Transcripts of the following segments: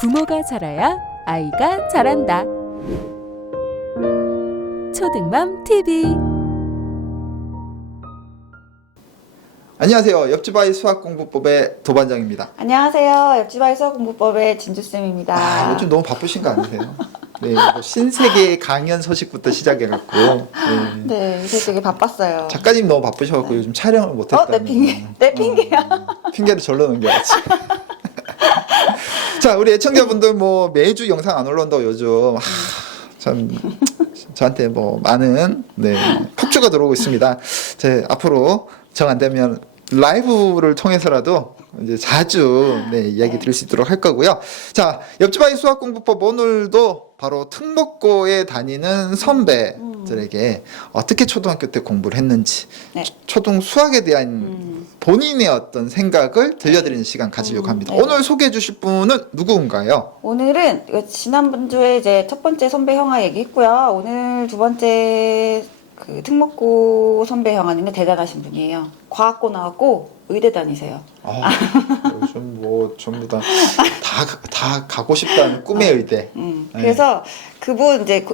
부모가 잘해야 아이가 잘한다. 초등맘 TV. 안녕하세요. 옆집 아이 수학공부법의 도반장입니다. 안녕하세요. 옆집 아이 수학공부법의 진주쌤입니다. 요즘 너무 바쁘신 거 아니세요? 네, 뭐 신세계 강연 소식부터 시작해갖고 네, 요새 되게 바빴어요. 작가님 너무 바쁘셔갖고 요즘 촬영을 못했다는 내 핑계야. 핑계를 절로 넘겨야지. 자, 우리 애청자분들 뭐 매주 영상 안 올라온다고 요즘 참 저한테 뭐 많은 폭주가 들어오고 있습니다. 제 앞으로 정 안 되면 라이브를 통해서라도 이제 자주 이야기 드릴 수 있도록 할 거고요. 자, 옆집 아이 수학공부법 오늘도 바로 특목고에 다니는 선배들에게 어떻게 초등학교 때 공부를 했는지 초등 수학에 대한 본인의 어떤 생각을 들려드리는 시간 가지려고 합니다. 오늘 소개해 주실 분은 누구인가요? 오늘은 지난주에 이제 첫 번째 선배 형아 얘기했고요. 오늘 두 번째 그 특목고 선배 형아님은 대단하신 분이에요. 과학고 나왔고 의대 다니세요. 요즘 뭐 전부 다 가고 싶다는 꿈의 의대. 그래서 그분 이제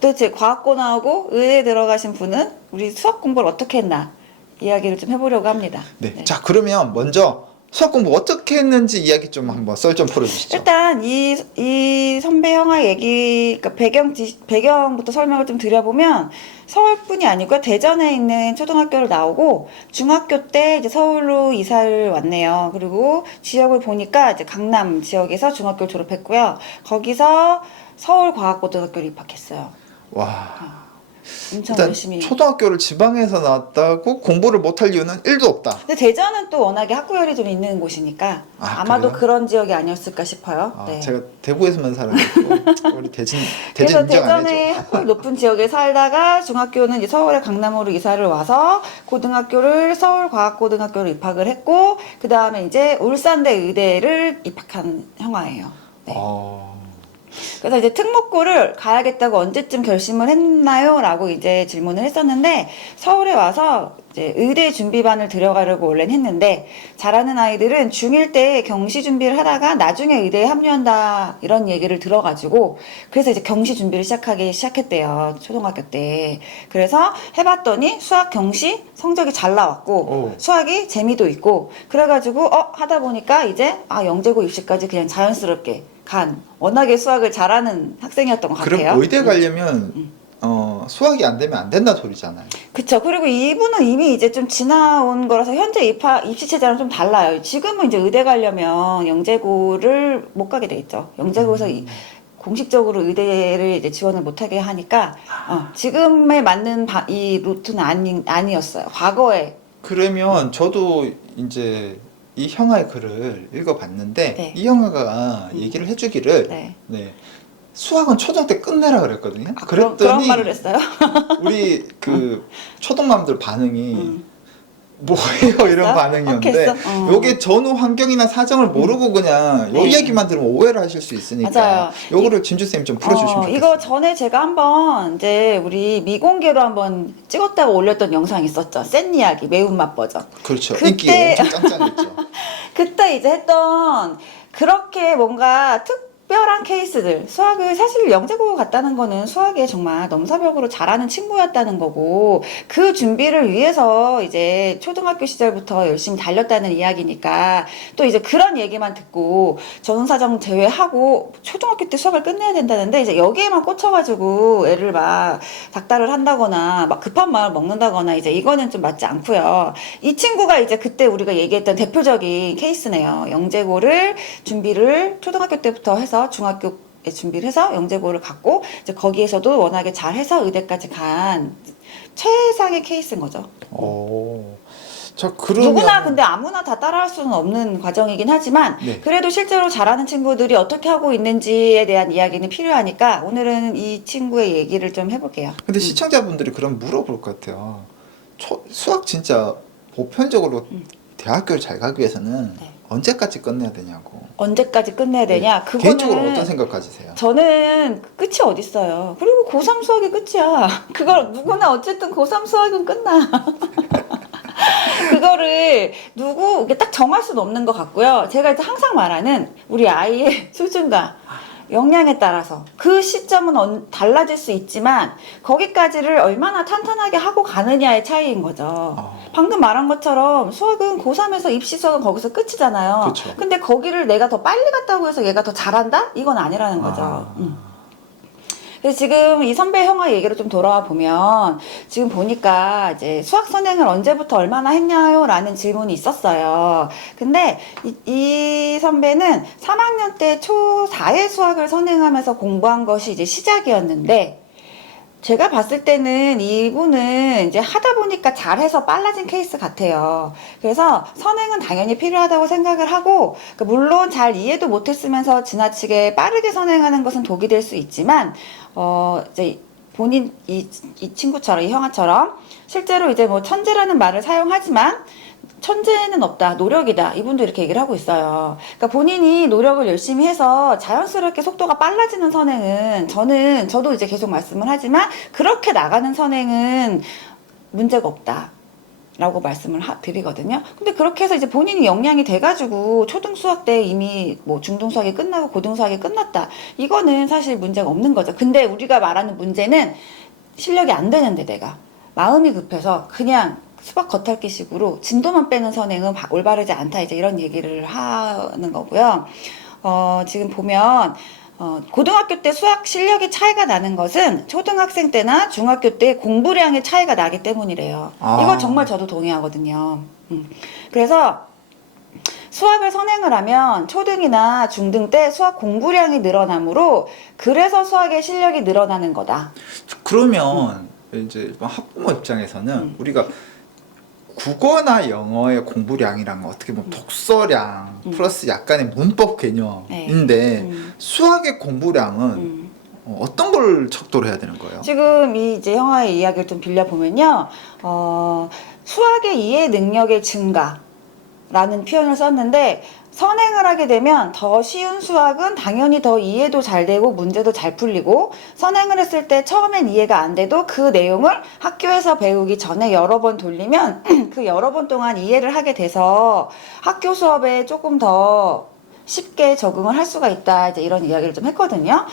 도대체 과학고 나오고 의대 들어가신 분은 우리 수학 공부를 어떻게 했나 이야기를 좀 해보려고 합니다. 네. 자, 그러면 먼저 수학 공부 어떻게 했는지 이야기 좀 한번 썰 좀 풀어주시죠. 일단 이 선배 형아 얘기 그러니까 배경부터 설명을 좀 드려보면 서울뿐이 아니고 대전에 있는 초등학교를 나오고 중학교 때 이제 서울로 이사를 왔네요. 그리고 지역을 보니까 이제 강남 지역에서 중학교를 졸업했고요. 거기서 서울과학고등학교를 입학했어요. 와. 엄청 일단 열심히. 초등학교를 지방에서 나왔다고 공부를 못할 이유는 1도 없다. 근데 대전은 또 워낙에 학구열이 좀 있는 곳이니까 아마도 그래요? 그런 지역이 아니었을까 싶어요. 네. 제가 대구에서만 살아있고 우리 대전 그래서 인정 안 대전의 해줘. 학구열이 높은 지역에 살다가 중학교는 이제 서울의 강남으로 이사를 와서 고등학교를 서울과학고등학교로 입학을 했고 그 다음에 이제 울산대 의대를 입학한 형아예요. 네. 그래서 이제 특목고를 가야겠다고 언제쯤 결심을 했나요? 라고 이제 질문을 했었는데 서울에 와서 이제 의대 준비반을 들어가려고 원래는 했는데 잘하는 아이들은 중1 때 경시 준비를 하다가 나중에 의대에 합류한다 이런 얘기를 들어가지고 그래서 이제 경시 준비를 시작했대요. 초등학교 때. 그래서 해봤더니 수학 경시 성적이 잘 나왔고 수학이 재미도 있고 그래가지고 하다 보니까 이제 영재고 입시까지 그냥 자연스럽게 워낙에 수학을 잘하는 학생이었던 것 같아요. 그럼 의대 가려면 수학이 안 되면 안 된다 소리잖아요. 그쵸. 그리고 이분은 이미 이제 좀 지나온 거라서 현재 입시 체제랑 좀 달라요. 지금은 이제 의대 가려면 영재고를 못 가게 돼 있죠. 영재고에서 공식적으로 의대를 이제 지원을 못하게 하니까 지금에 맞는 이 루트는 아니었어요. 과거에. 그러면 저도 이제 이 형아의 글을 읽어봤는데 이 형아가 얘기를 해주기를 수학은 초등 때 끝내라 그랬거든요. 그랬더니 그런 말을 했어요? 우리 그 초등맘들 반응이 뭐예요 이런 반응이었는데 요게 전후 환경이나 사정을 모르고 그냥 요 이야기만 들으면 오해를 하실 수 있으니까 맞아요. 요거를 진주쌤이 좀 풀어주시면 좋겠어요. 이거 전에 제가 한번 이제 우리 미공개로 한번 찍었다가 올렸던 영상이 있었죠. 센 이야기 매운맛 버전. 그렇죠. 인기 엄청 짱짱했죠. 그때 이제 했던 그렇게 뭔가 특별한 케이스들 수학을 사실 영재고 갔다는 거는 수학에 정말 넘사벽으로 잘하는 친구였다는 거고 그 준비를 위해서 이제 초등학교 시절부터 열심히 달렸다는 이야기니까 또 이제 그런 얘기만 듣고 전사정 제외하고 초등학교 때 수학을 끝내야 된다는데 이제 여기에만 꽂혀가지고 애를 막 닥달을 한다거나 막 급한 마음을 먹는다거나 이제 이거는 좀 맞지 않고요. 이 친구가 이제 그때 우리가 얘기했던 대표적인 케이스네요. 영재고를 준비를 초등학교 때부터 해서 중학교에 준비를 해서 영재고를 갔고 이제 거기에서도 워낙에 잘해서 의대까지 간 최상의 케이스인 거죠. 자, 그러면 누구나 근데 아무나 다 따라할 수는 없는 과정이긴 하지만 그래도 실제로 잘하는 친구들이 어떻게 하고 있는지에 대한 이야기는 필요하니까 오늘은 이 친구의 얘기를 좀 해볼게요. 근데 시청자분들이 그럼 물어볼 것 같아요. 수학 진짜 보편적으로 대학교를 잘 가기 위해서는 언제까지 끝내야 되냐고. 언제까지 끝내야 되냐? 그거는 개인적으로 어떤 생각 가지세요? 저는 끝이 어딨어요. 그리고 고3 수학이 끝이야. 그걸 누구나 어쨌든 고3 수학은 끝나. 그거를 누구 이렇게 딱 정할 수는 없는 것 같고요. 제가 이제 항상 말하는 우리 아이의 수준과 역량에 따라서 그 시점은 달라질 수 있지만 거기까지를 얼마나 탄탄하게 하고 가느냐의 차이인 거죠. 방금 말한 것처럼 수학은 고3에서 입시 수학은 거기서 끝이잖아요. 그쵸. 근데 거기를 내가 더 빨리 갔다고 해서 얘가 더 잘한다? 이건 아니라는 거죠. 그래서 지금 이 선배 형아 얘기로 좀 돌아와 보면 지금 보니까 이제 수학 선행을 언제부터 얼마나 했냐요? 라는 질문이 있었어요. 근데 이 선배는 3학년 때 초4의 수학을 선행하면서 공부한 것이 이제 시작이었는데 제가 봤을 때는 이분은 이제 하다 보니까 잘해서 빨라진 케이스 같아요. 그래서 선행은 당연히 필요하다고 생각을 하고, 물론 잘 이해도 못했으면서 지나치게 빠르게 선행하는 것은 독이 될 수 있지만, 이제 본인, 이 친구처럼, 이 형아처럼, 실제로 이제 뭐 천재라는 말을 사용하지만, 천재는 없다, 노력이다. 이분도 이렇게 얘기를 하고 있어요. 그러니까 본인이 노력을 열심히 해서 자연스럽게 속도가 빨라지는 선행은 저도 이제 계속 말씀을 하지만 그렇게 나가는 선행은 문제가 없다. 라고 말씀을 드리거든요. 근데 그렇게 해서 이제 본인이 역량이 돼가지고 초등 수학 때 이미 뭐 중등 수학이 끝나고 고등 수학이 끝났다. 이거는 사실 문제가 없는 거죠. 근데 우리가 말하는 문제는 실력이 안 되는데 내가 마음이 급해서 그냥 수박 겉핥기식으로 진도만 빼는 선행은 올바르지 않다. 이제 이런 얘기를 하는 거고요. 지금 보면 고등학교 때 수학 실력이 차이가 나는 것은 초등학생 때나 중학교 때 공부량의 차이가 나기 때문이래요. 이걸 정말 저도 동의하거든요. 그래서 수학을 선행을 하면 초등이나 중등 때 수학 공부량이 늘어나므로 그래서 수학의 실력이 늘어나는 거다. 그러면 이제 일반 학부모 입장에서는 우리가 국어나 영어의 공부량이란 건 어떻게 보면 독서량 플러스 약간의 문법 개념인데 수학의 공부량은 어떤 걸 척도를 해야 되는 거예요? 지금 이제 형아의 이야기를 좀 빌려보면요, 수학의 이해 능력의 증가라는 표현을 썼는데 선행을 하게 되면 더 쉬운 수학은 당연히 더 이해도 잘 되고 문제도 잘 풀리고 선행을 했을 때 처음엔 이해가 안 돼도 그 내용을 학교에서 배우기 전에 여러 번 돌리면 그 여러 번 동안 이해를 하게 돼서 학교 수업에 조금 더 쉽게 적응을 할 수가 있다. 이제 이런 이야기를 좀 했거든요.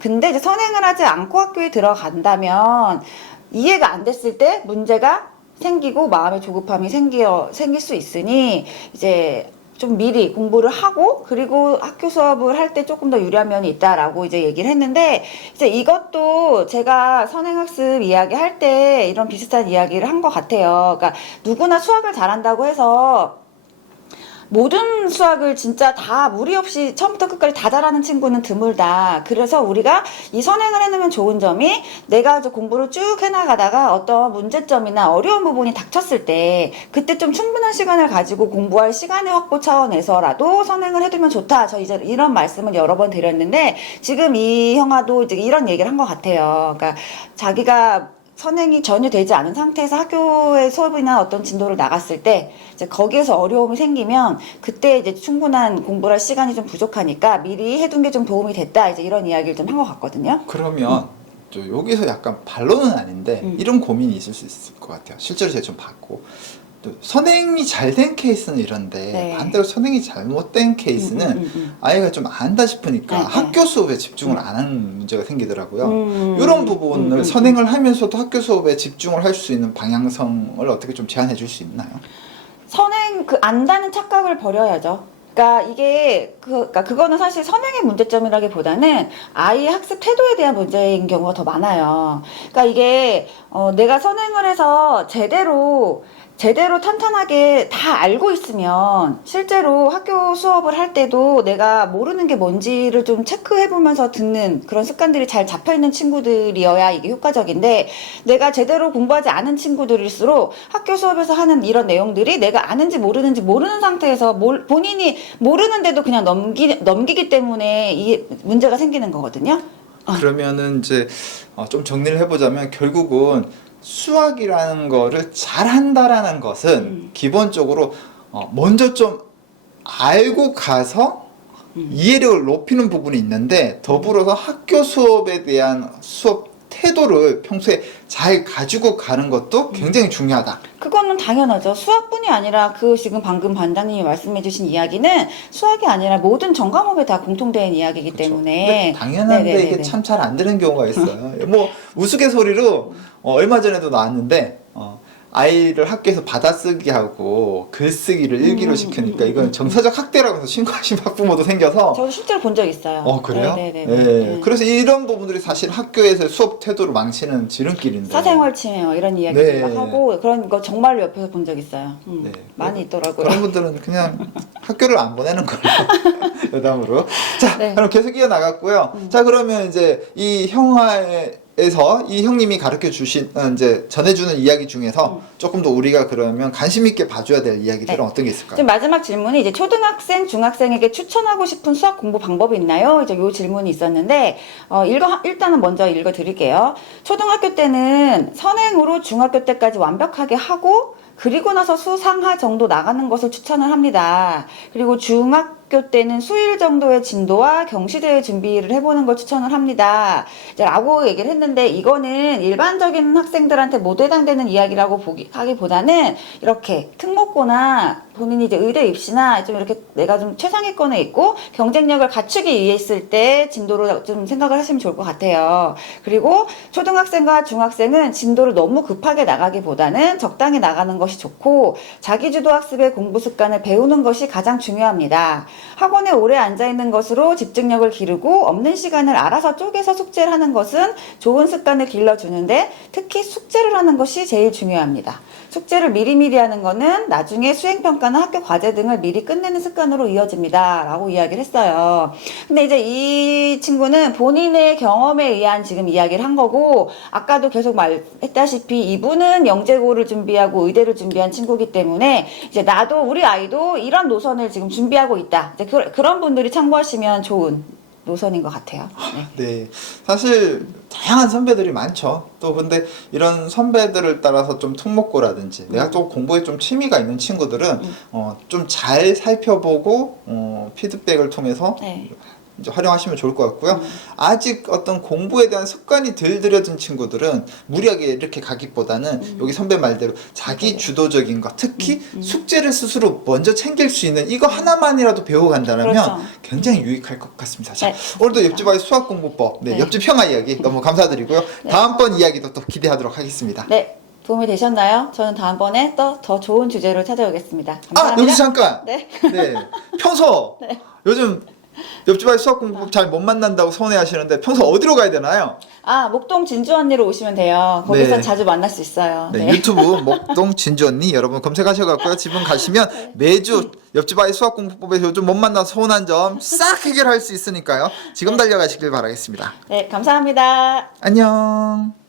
근데 이제 선행을 하지 않고 학교에 들어간다면 이해가 안 됐을 때 문제가 생기고 마음의 조급함이 생길 수 있으니 이제 좀 미리 공부를 하고 그리고 학교 수업을 할 때 조금 더 유리한 면이 있다라고 이제 얘기를 했는데 이제 이것도 제가 선행학습 이야기 할 때 이런 비슷한 이야기를 한 것 같아요. 그러니까 누구나 수학을 잘한다고 해서 모든 수학을 진짜 다 무리 없이 처음부터 끝까지 다 잘하는 친구는 드물다. 그래서 우리가 이 선행을 해놓으면 좋은 점이 내가 공부를 쭉 해나가다가 어떤 문제점이나 어려운 부분이 닥쳤을 때 그때 좀 충분한 시간을 가지고 공부할 시간의 확보 차원에서라도 선행을 해두면 좋다. 저 이제 이런 말씀을 여러 번 드렸는데 지금 이 형아도 이제 이런 얘기를 한 것 같아요. 그러니까 자기가 선행이 전혀 되지 않은 상태에서 학교의 수업이나 어떤 진도를 나갔을 때 이제 거기에서 어려움이 생기면 그때 이제 충분한 공부할 시간이 좀 부족하니까 미리 해둔 게 좀 도움이 됐다. 이제 이런 이야기를 좀 한 것 같거든요. 그러면 저 여기서 약간 반론은 아닌데 이런 고민이 있을 수 있을 것 같아요. 실제로 제가 좀 봤고 또 선행이 잘 된 케이스는 이런데 네. 반대로 선행이 잘못된 케이스는 아이가 좀 안다 싶으니까 네, 학교 수업에 집중을 안 하는 문제가 생기더라고요. 이런 부분을 선행을 하면서도 학교 수업에 집중을 할 수 있는 방향성을 어떻게 좀 제안해 줄 수 있나요? 선행 안다는 착각을 버려야죠. 그러니까 이게 그러니까 그거는 사실 선행의 문제점이라기보다는 아이의 학습 태도에 대한 문제인 경우가 더 많아요. 그러니까 이게 내가 선행을 해서 제대로 탄탄하게 다 알고 있으면 실제로 학교 수업을 할 때도 내가 모르는 게 뭔지를 좀 체크해보면서 듣는 그런 습관들이 잘 잡혀있는 친구들이어야 이게 효과적인데 내가 제대로 공부하지 않은 친구들일수록 학교 수업에서 하는 이런 내용들이 내가 아는지 모르는지 모르는 상태에서 본인이 모르는데도 그냥 넘기기 때문에 이 문제가 생기는 거거든요. 그러면은 이제 좀 정리를 해보자면 결국은 수학이라는 거를 잘한다라는 것은 기본적으로 먼저 좀 알고 가서 이해력을 높이는 부분이 있는데 더불어서 학교 수업에 대한 수업 태도를 평소에 잘 가지고 가는 것도 굉장히 중요하다. 그거는 당연하죠. 수학뿐이 아니라 그 지금 방금 반장님이 말씀해주신 이야기는 수학이 아니라 모든 전 과목에 다 공통된 이야기이기 그렇죠. 때문에 근데 당연한데 네네네네. 이게 참 잘 안 되는 경우가 있어요. 뭐 우스갯소리로 얼마 전에도 나왔는데 아이를 학교에서 받아쓰기 하고 글쓰기를 일기로 시키니까 이건 정서적 학대라고 해서 신고하신 학부모도 생겨서 저도 실제로 본 적 있어요. 그래요? 네네네. 네. 그래서 이런 부분들이 사실 학교에서 수업 태도를 망치는 지름길인데 사생활 침해 이런 이야기들 네. 하고 그런 거 정말로 옆에서 본 적 있어요. 네. 많이 있더라고요. 그런 분들은 그냥 학교를 안 보내는 걸로 여담으로. 자, 네. 그럼 계속 이어나갔고요. 자, 그러면 이제 이 형화에서 이 형님이 가르쳐 주신 이제 전해주는 이야기 중에서 조금 더 우리가 그러면 관심 있게 봐줘야 될 이야기들은 네. 어떤 게 있을까요? 지금 마지막 질문이 이제 초등학생, 중학생에게 추천하고 싶은 수학 공부 방법이 있나요? 이제 요 질문이 있었는데 일단은 먼저 읽어드릴게요. 초등학교 때는 선행으로 중학교 때까지 완벽하게 하고 그리고 나서 수상하 정도 나가는 것을 추천을 합니다. 그리고 중학교 때는 수일 정도의 진도와 경시대회 준비를 해보는 걸 추천을 합니다. 이제 라고 얘기를 했는데 이거는 일반적인 학생들한테 못 해당되는 이야기라고 하기보다는 이렇게 특목고나 본인이 이제 의대 입시나 좀 이렇게 내가 좀 최상위권에 있고 경쟁력을 갖추기 위해 있을 때 진도를 좀 생각을 하시면 좋을 것 같아요. 그리고 초등학생과 중학생은 진도를 너무 급하게 나가기보다는 적당히 나가는 것이 좋고 자기주도 학습의 공부 습관을 배우는 것이 가장 중요합니다. 학원에 오래 앉아있는 것으로 집중력을 기르고 없는 시간을 알아서 쪼개서 숙제를 하는 것은 좋은 습관을 길러주는데 특히 숙제를 하는 것이 제일 중요합니다. 숙제를 미리미리 하는 거는 나중에 수행평가나 학교 과제 등을 미리 끝내는 습관으로 이어집니다. 라고 이야기를 했어요. 근데 이제 이 친구는 본인의 경험에 의한 지금 이야기를 한 거고, 아까도 계속 말했다시피 이분은 영재고를 준비하고 의대를 준비한 친구이기 때문에 이제 우리 아이도 이런 노선을 지금 준비하고 있다. 이제 그런 분들이 참고하시면 좋은 노선인 것 같아요. 네. 네, 사실 다양한 선배들이 많죠. 또 근데 이런 선배들을 따라서 좀 특목고라든지 내가 또 공부에 좀 취미가 있는 친구들은 좀 잘 살펴보고 피드백을 통해서 네. 이제 활용하시면 좋을 것 같고요. 아직 어떤 공부에 대한 습관이 덜 들여진 친구들은 무리하게 이렇게 가기보다는 여기 선배 말대로 자기 주도적인 것, 특히 숙제를 스스로 먼저 챙길 수 있는 이거 하나만이라도 배우고 간다면 그렇죠. 굉장히 유익할 것 같습니다. 자, 네. 오늘도 옆집 아이 수학 공부법, 네. 옆집 형아 이야기 너무 감사드리고요. 다음번 이야기도 또 기대하도록 하겠습니다. 네, 도움이 되셨나요? 저는 다음번에 또 더 좋은 주제로 찾아오겠습니다. 감사합니다. 여기서 잠깐. 네. 네. 평소 네. 요즘 옆집 아이 수학 공부법 잘 못 만난다고 서운해하시는데 평소 어디로 가야 되나요? 목동 진주 언니로 오시면 돼요. 거기서 네. 자주 만날 수 있어요. 네, 유튜브 목동 진주 언니 여러분 검색하셔갖고요. 지금 가시면 매주 옆집 아이 수학 공부법에서 요즘 못 만나서 서운한 점 싹 해결할 수 있으니까요. 지금 달려가시길 바라겠습니다. 네, 감사합니다. 안녕.